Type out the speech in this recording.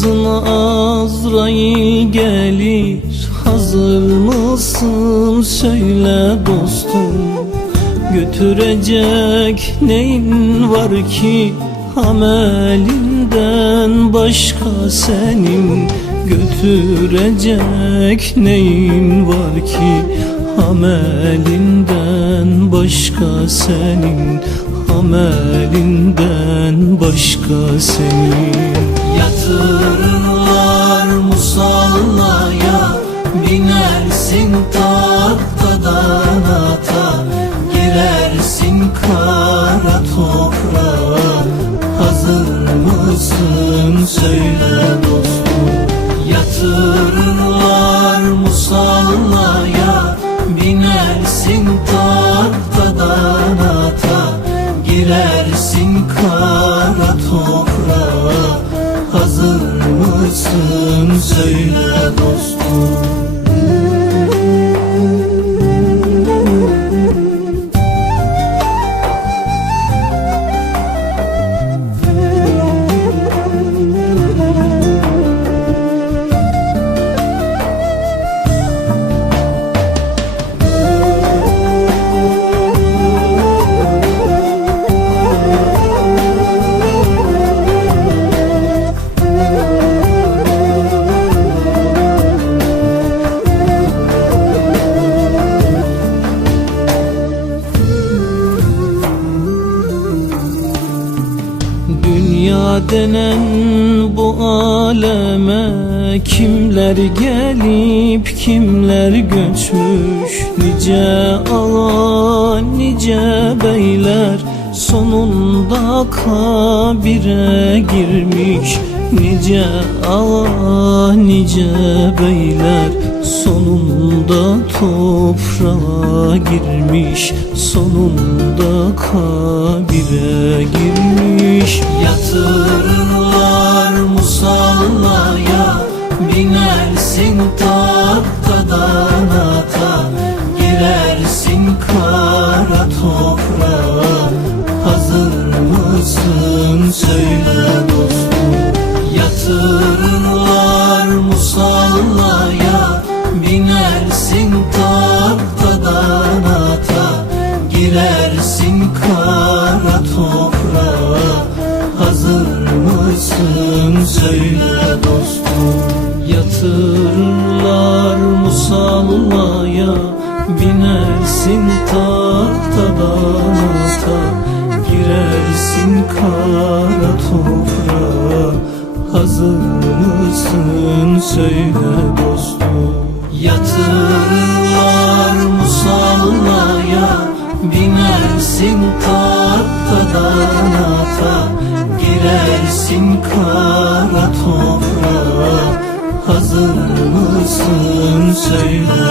Ansızın Azrail gelir. Hazır mısın? Söyle dostum. Götürecek neyin var ki? Amelinden başka senin. Götürecek neyin var ki? Amelinden başka senin. Amelinden başka senin Yatırırlar musallaya Binersin tahtadan ata Girersin kara toprağa. Hazır mısın söyle dostum? Yatırırlar musallaya Binersin tahtadan ata Girersin kara söyle dostum Denen bu aleme Kimler gelip kimler göçmüş? Nice ağa nice beyler Sonunda kabire girmiş Nice ağa nice beyler. Sonunda toprağa girmiş Sonunda kabire girmiş. Yatırırlar musallaya Binersin tahtadan ata Girersin kara kara toprağa Hazır mısın? Söyle dostum Yatırırlar musallaya Binersin tahtadan ata Girersin kara toprağa. Hazır mısın? Söyle dostum Binersin tahtadan ata Girersin kara toprağa. Hazır mısın? Söyle